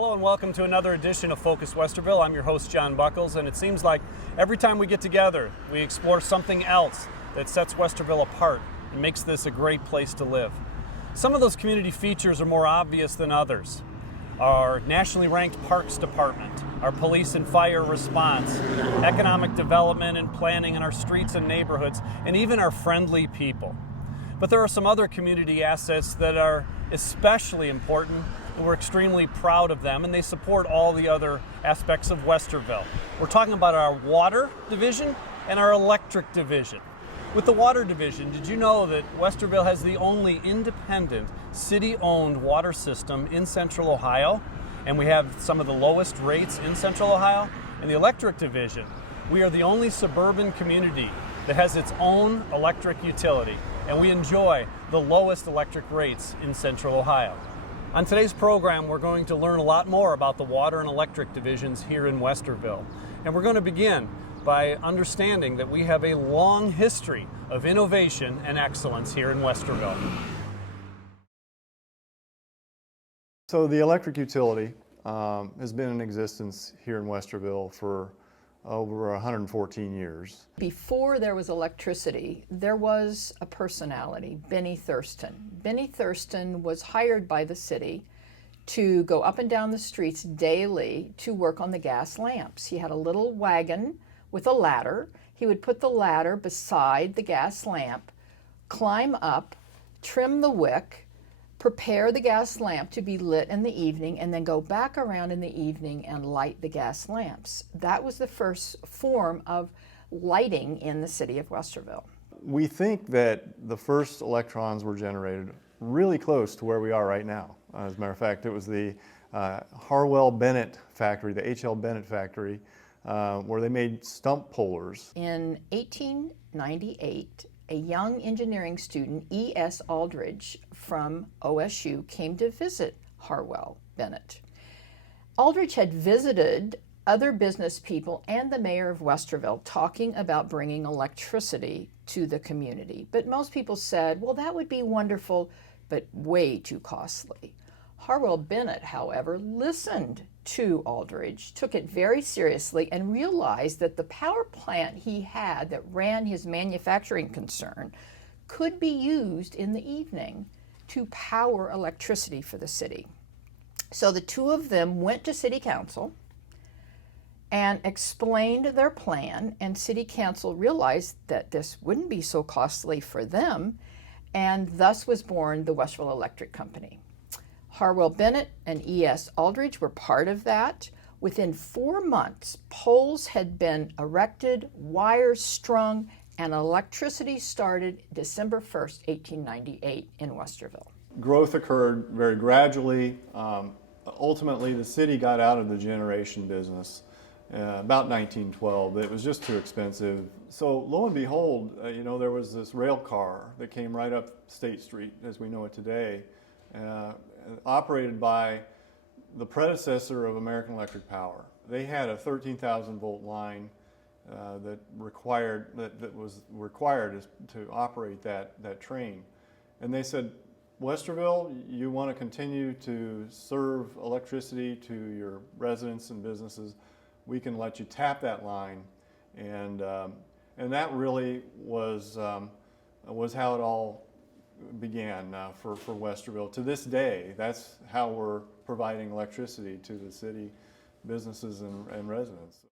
Hello and welcome to another edition of Focus Westerville. I'm your host, John Buckles, and it seems like every time we get together, we explore something else that sets Westerville apart and makes this a great place to live. Some of those community features are more obvious than others. Our nationally ranked Parks Department, our police and fire response, economic development and planning in our streets and neighborhoods, and even our friendly people. But there are some other community assets that are especially important, and we're extremely proud of them, and they support all the other aspects of Westerville. We're talking about our water division and our electric division. With the water division, did you know that Westerville has the only independent city-owned water system in Central Ohio? And we have some of the lowest rates in Central Ohio. In the electric division, we are the only suburban community that has its own electric utility, and we enjoy the lowest electric rates in Central Ohio. On today's program, we're going to learn a lot more about the water and electric divisions here in Westerville. And we're going to begin by understanding that we have a long history of innovation and excellence here in Westerville. So the electric utility has been in existence here in Westerville for over 114 years. Before there was electricity, there was a personality, Benny Thurston. Benny Thurston was hired by the city to go up and down the streets daily to work on the gas lamps. He had a little wagon with a ladder. He would put the ladder beside the gas lamp, climb up, trim the wick, prepare the gas lamp to be lit in the evening, and then go back around in the evening and light the gas lamps. That was the first form of lighting in the city of Westerville. We think that the first electrons were generated really close to where we are right now. As a matter of fact, it was the Harwell Bennett factory, the H.L. Bennett factory, where they made stump pullers. In 1898, a young engineering student, E.S. Aldridge from OSU, came to visit Harwell Bennett. Aldridge had visited other business people and the mayor of Westerville talking about bringing electricity to the community. But most people said, well, that would be wonderful, but way too costly. Harwell Bennett, however, listened to Aldridge, took it very seriously, and realized that the power plant he had that ran his manufacturing concern could be used in the evening to power electricity for the city. So the two of them went to City Council and explained their plan, and City Council realized that this wouldn't be so costly for them, and thus was born the Westerville Electric Company. Harwell Bennett and E.S. Aldridge were part of that. Within 4 months, poles had been erected, wires strung, and electricity started December 1st, 1898 in Westerville. Growth occurred very gradually. Ultimately, the city got out of the generation business about 1912. It was just too expensive. So lo and behold, there was this rail car that came right up State Street as we know it today, operated by the predecessor of American Electric Power. They had a 13,000 volt line that was required to operate that train. And they said, Westerville, you want to continue to serve electricity to your residents and businesses, we can let you tap that line. And that really was how it all began for Westerville. To this day, that's how we're providing electricity to the city, businesses and residents.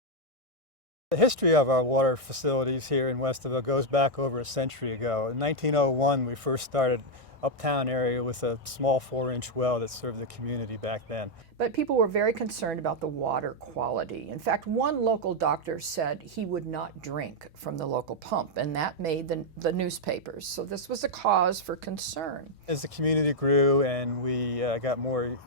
The history of our water facilities here in Westerville goes back over a century ago. In 1901, we first started uptown area with a small 4-inch well that served the community back then. But people were very concerned about the water quality. In fact, one local doctor said he would not drink from the local pump, and that made the newspapers. So this was a cause for concern. As the community grew and we got more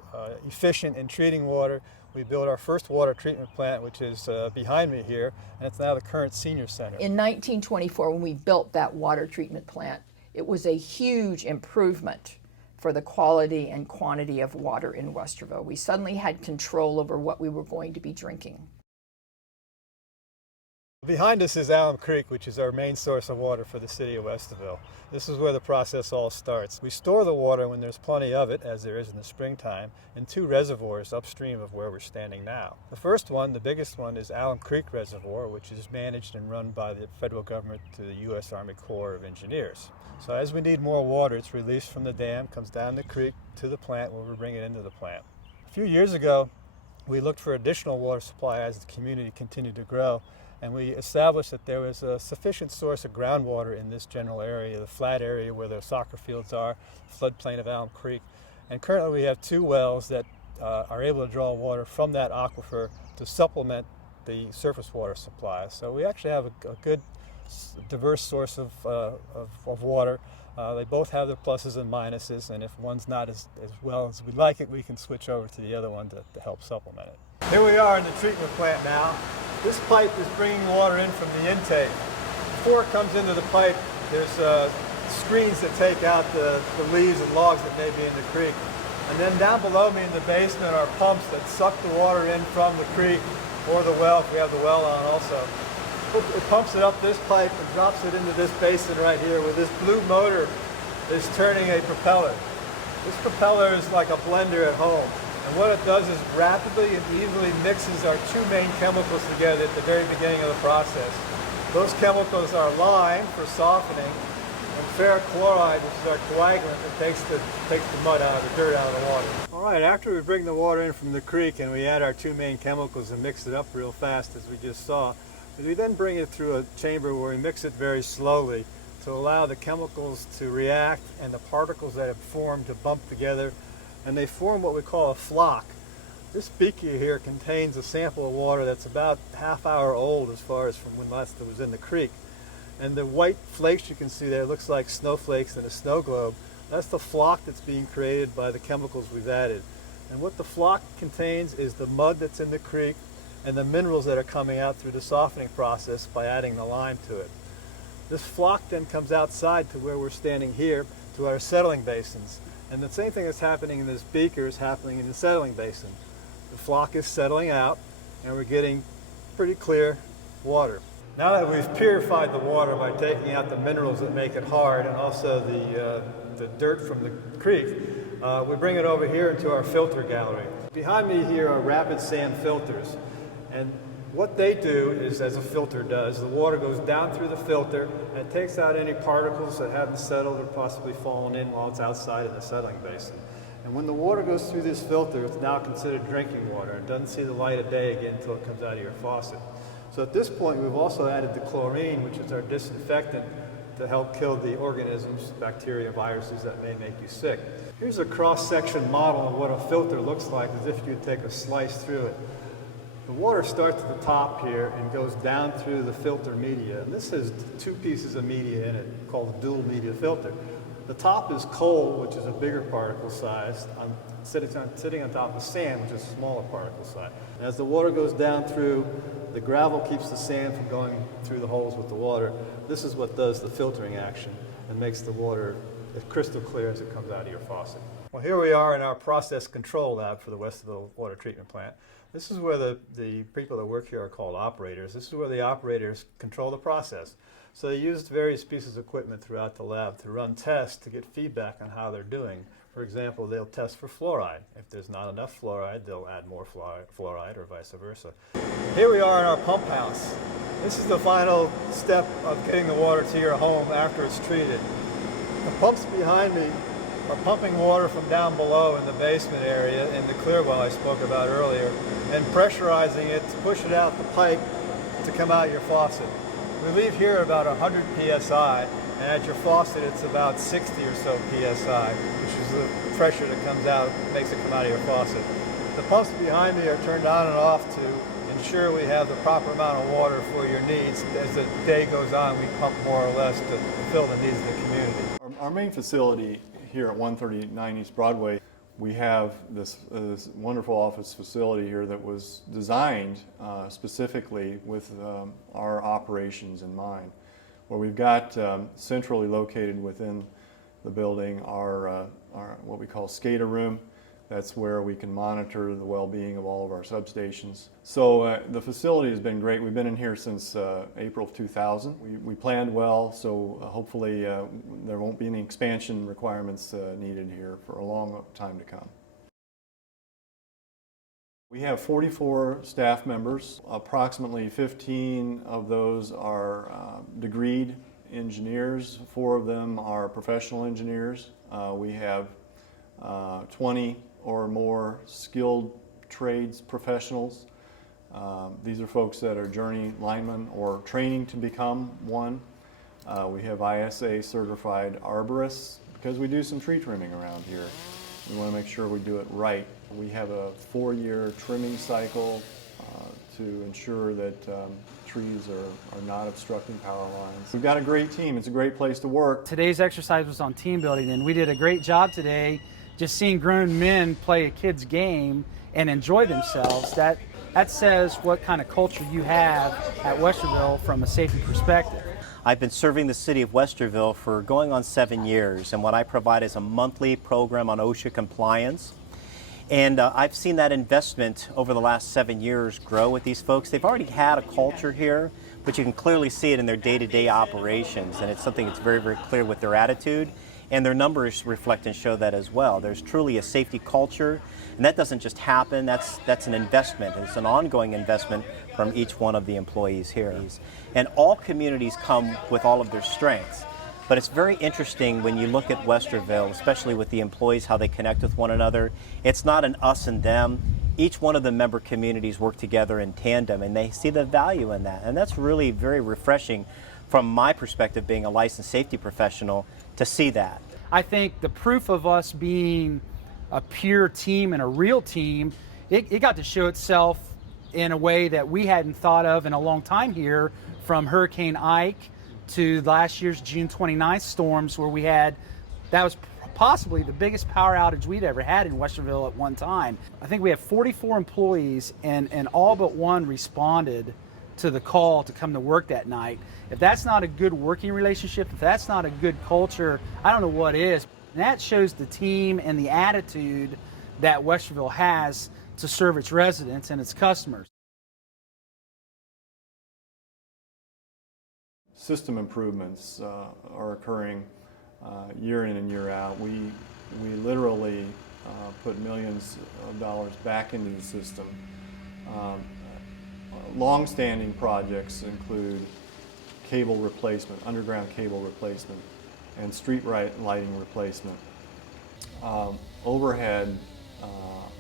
efficient in treating water, we built our first water treatment plant, which is behind me here, and it's now the current senior center. In 1924, when we built that water treatment plant, it was a huge improvement for the quality and quantity of water in Westerville. We suddenly had control over what we were going to be drinking. Behind us is Alum Creek, which is our main source of water for the city of Westerville. This is where the process all starts. We store the water when there's plenty of it, as there is in the springtime, in 2 reservoirs upstream of where we're standing now. The first one, the biggest one, is Alum Creek Reservoir, which is managed and run by the federal government to the U.S. Army Corps of Engineers. So as we need more water, it's released from the dam, comes down the creek to the plant where we bring it into the plant. A few years ago, we looked for additional water supply as the community continued to grow, and we established that there was a sufficient source of groundwater in this general area, the flat area where the soccer fields are, the floodplain of Alum Creek. And currently we have 2 wells that are able to draw water from that aquifer to supplement the surface water supply. So we actually have a good, diverse source of water. They both have their pluses and minuses, and if one's not as well as we'd like it, we can switch over to the other one to help supplement it. Here we are in the treatment plant now. This pipe is bringing water in from the intake. Before it comes into the pipe, there's screens that take out the leaves and logs that may be in the creek. And then down below me in the basement are pumps that suck the water in from the creek or the well, if we have the well on also. It pumps it up this pipe and drops it into this basin right here, where this blue motor is turning a propeller. This propeller is like a blender at home. And what it does is rapidly and evenly mixes our 2 main chemicals together at the very beginning of the process. Those chemicals are lime for softening and ferric chloride, which is our coagulant that takes the mud out, the dirt out of the water. All right, after we bring the water in from the creek and we add our 2 main chemicals and mix it up real fast, as we just saw, we then bring it through a chamber where we mix it very slowly to allow the chemicals to react and the particles that have formed to bump together, and they form what we call a flock. This beaker here contains a sample of water that's about half-hour old as far as from when last it was in the creek. And the white flakes you can see there looks like snowflakes in a snow globe. That's the flock that's being created by the chemicals we've added. And what the flock contains is the mud that's in the creek and the minerals that are coming out through the softening process by adding the lime to it. This flock then comes outside to where we're standing here, to our settling basins. And the same thing that's happening in this beaker is happening in the settling basin. The flock is settling out, and we're getting pretty clear water. Now that we've purified the water by taking out the minerals that make it hard and also the dirt from the creek, we bring it over here into our filter gallery. Behind me here are rapid sand filters. And what they do is, as a filter does, the water goes down through the filter and it takes out any particles that haven't settled or possibly fallen in while it's outside in the settling basin. And when the water goes through this filter, it's now considered drinking water. It doesn't see the light of day again until it comes out of your faucet. So at this point, we've also added the chlorine, which is our disinfectant, to help kill the organisms, bacteria, viruses that may make you sick. Here's a cross-section model of what a filter looks like, as if you'd take a slice through it. The water starts at the top here and goes down through the filter media. And this has 2 pieces of media in it called a dual media filter. The top is coal, which is a bigger particle size, sitting on top of sand, which is a smaller particle size. And as the water goes down through, the gravel keeps the sand from going through the holes with the water. This is what does the filtering action and makes the water as crystal clear as it comes out of your faucet. Well, here we are in our process control lab for the Westerville Water Treatment Plant. This is where the people that work here are called operators. This is where the operators control the process. So they used various pieces of equipment throughout the lab to run tests to get feedback on how they're doing. For example, they'll test for fluoride. If there's not enough fluoride, they'll add more fluoride or vice versa. Here we are in our pump house. This is the final step of getting the water to your home after it's treated. The pumps behind me are pumping water from down below in the basement area in the clear well I spoke about earlier and pressurizing it to push it out the pipe to come out your faucet. We leave here about 100 psi, and at your faucet it's about 60 or so psi, which is the pressure that comes out, makes it come out of your faucet. The pumps behind me are turned on and off to ensure we have the proper amount of water for your needs. As the day goes on, we pump more or less to fill the needs of the community. Our main facility here at 139 East Broadway, we have this wonderful office facility here that was designed specifically with our operations in mind, where we've got centrally located within the building our what we call SCADA room, That's where we can monitor the well-being of all of our substations. So the facility has been great. We've been in here since April of 2000. We planned well, so hopefully there won't be any expansion requirements needed here for a long time to come. We have 44 staff members. Approximately 15 of those are degreed engineers. 4 of them are professional engineers. We have 20 or more skilled trades professionals. These are folks that are journey linemen or training to become one. We have ISA certified arborists because we do some tree trimming around here. We want to make sure we do it right. We have a 4-year trimming cycle to ensure that trees are not obstructing power lines. We've got a great team. It's a great place to work. Today's exercise was on team building, and we did a great job today just seeing grown men play a kid's game and enjoy themselves. That says what kind of culture you have at Westerville from a safety perspective. I've been serving the City of Westerville for going on 7 years, and what I provide is a monthly program on OSHA compliance. And I've seen that investment over the last 7 years grow with these folks. They've already had a culture here, but you can clearly see it in their day-to-day operations, and it's something that's very, very clear with their attitude, and their numbers reflect and show that as well. There's truly a safety culture, and that doesn't just happen. That's an investment. It's an ongoing investment from each one of the employees here. And all communities come with all of their strengths. But it's very interesting when you look at Westerville, especially with the employees, how they connect with one another. It's not an us and them. Each one of the member communities work together in tandem, and they see the value in that. And that's really very refreshing from my perspective, being a licensed safety professional, to see that. I think the proof of us being a pure team and a real team, it got to show itself in a way that we hadn't thought of in a long time here, from Hurricane Ike to last year's June 29th storms, where that was possibly the biggest power outage we'd ever had in Westerville at one time. I think we have 44 employees, and all but one responded to the call to come to work that night. If that's not a good working relationship, if that's not a good culture, I don't know what is. And that shows the team and the attitude that Westerville has to serve its residents and its customers. System improvements are occurring year in and year out. We literally put millions of dollars back into the system. Long-standing projects include cable replacement, underground cable replacement, and street lighting replacement, overhead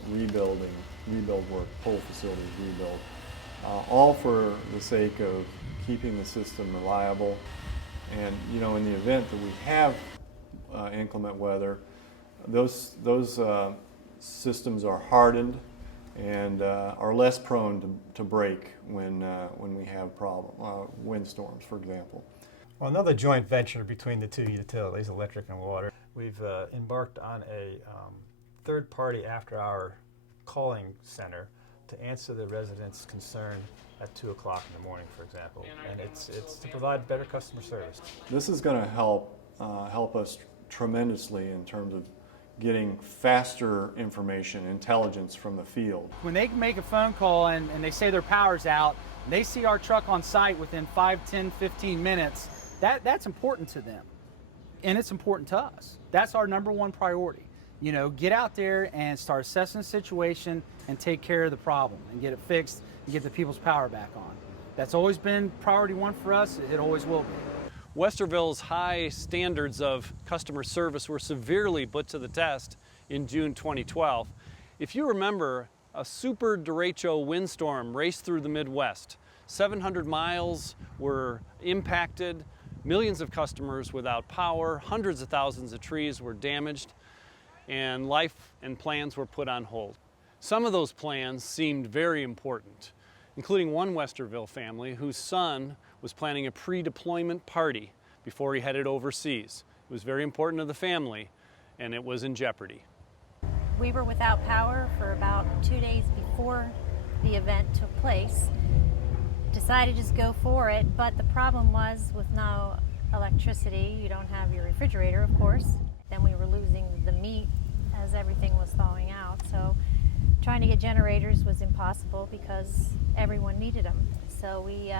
rebuild work, pole facilities rebuild, all for the sake of keeping the system reliable. And in the event that we have inclement weather, those systems are hardened and are less prone to break when we have windstorms, for example. Well, another joint venture between the two utilities, electric and water, we've embarked on a third-party after-hour calling center to answer the residents' concern at 2 o'clock in the morning, for example, and it's to provide better customer service. This is going to help us tremendously in terms of getting faster information, intelligence from the field. When they make a phone call and they say their power's out, and they see our truck on site within 5, 10, 15 minutes, that's important to them. And it's important to us. That's our number one priority. Get out there and start assessing the situation and take care of the problem and get it fixed and get the people's power back on. That's always been priority one for us. It always will be. Westerville's high standards of customer service were severely put to the test in June 2012. If you remember, a super derecho windstorm raced through the Midwest. 700 miles were impacted, millions of customers without power, hundreds of thousands of trees were damaged, and life and plans were put on hold. Some of those plans seemed very important, including one Westerville family whose son was planning a pre-deployment party before he headed overseas. It was very important to the family, and it was in jeopardy. We were without power for about 2 days before the event took place. Decided to just go for it, but the problem was with no electricity, you don't have your refrigerator, of course. Then we were losing the meat as everything was thawing out. So trying to get generators was impossible because everyone needed them. So we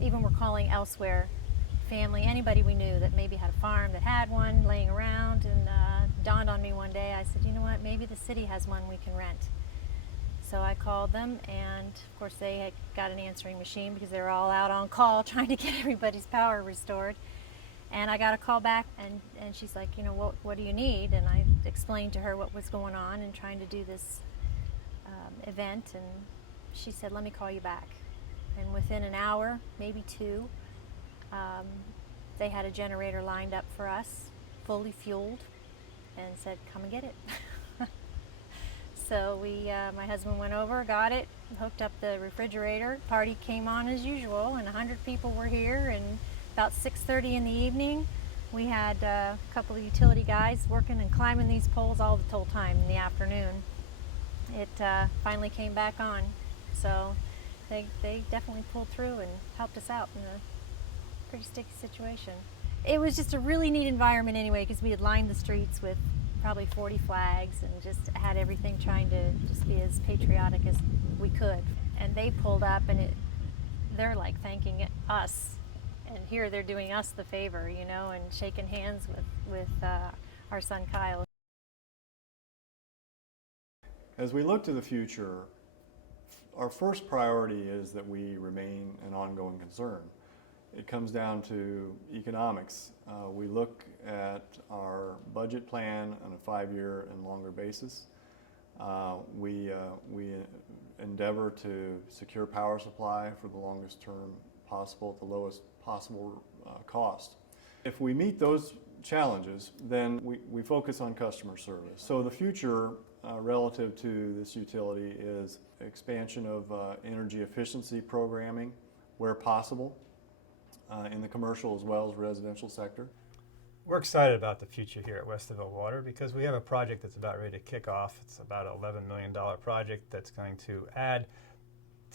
even were calling elsewhere, family, anybody we knew that maybe had a farm that had one laying around, and dawned on me one day, I said, you know what, maybe the city has one we can rent. So I called them, and of course they had got an answering machine because they were all out on call trying to get everybody's power restored. And I got a call back, and she's like, you know, what do you need? And I explained to her what was going on and trying to do this event, and she said, let me call you back. And within an hour, maybe two, they had a generator lined up for us, fully fueled, and said, come and get it. So my husband went over, got it, hooked up the refrigerator. Party came on as usual, and 100 people were here, and about 6:30 in the evening, we had a couple of utility guys working and climbing these poles all the whole time in the afternoon. It finally came back on, so they definitely pulled through and helped us out in a pretty sticky situation. It was just a really neat environment anyway, because we had lined the streets with probably 40 flags and just had everything trying to just be as patriotic as we could. And they pulled up, and they're like thanking us, and here they're doing us the favor, you know, and shaking hands with our son Kyle. As we look to the future, our first priority is that we remain an ongoing concern. It comes down to economics. We look at our budget plan on a 5-year and longer basis. We endeavor to secure power supply for the longest term possible at the lowest possible cost. If we meet those challenges, then we focus on customer service. So the future relative to this utility is expansion of energy efficiency programming where possible in the commercial as well as residential sector. We're excited about the future here at Westerville Water because we have a project that's about ready to kick off. It's about an $11 million project that's going to add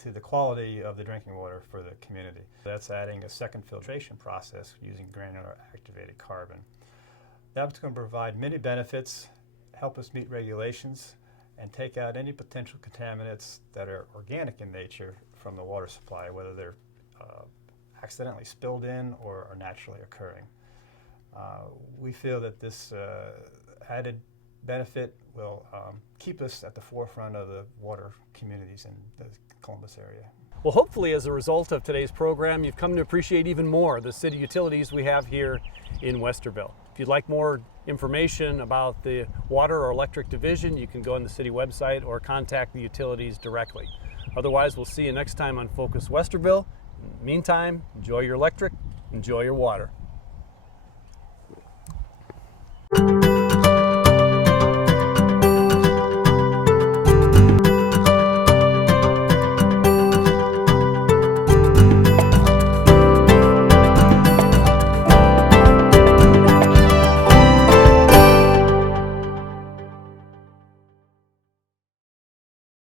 to the quality of the drinking water for the community. That's adding a second filtration process using granular activated carbon. That's going to provide many benefits, help us meet regulations, and take out any potential contaminants that are organic in nature from the water supply, whether they're accidentally spilled in or are naturally occurring. We feel that this added benefit will keep us at the forefront of the water communities in the Columbus area. Well, hopefully as a result of today's program, you've come to appreciate even more the city utilities we have here in Westerville. If you'd like more information about the water or electric division, you can go on the city website or contact the utilities directly. Otherwise, we'll see you next time on Focus Westerville. In the meantime, enjoy your electric, enjoy your water.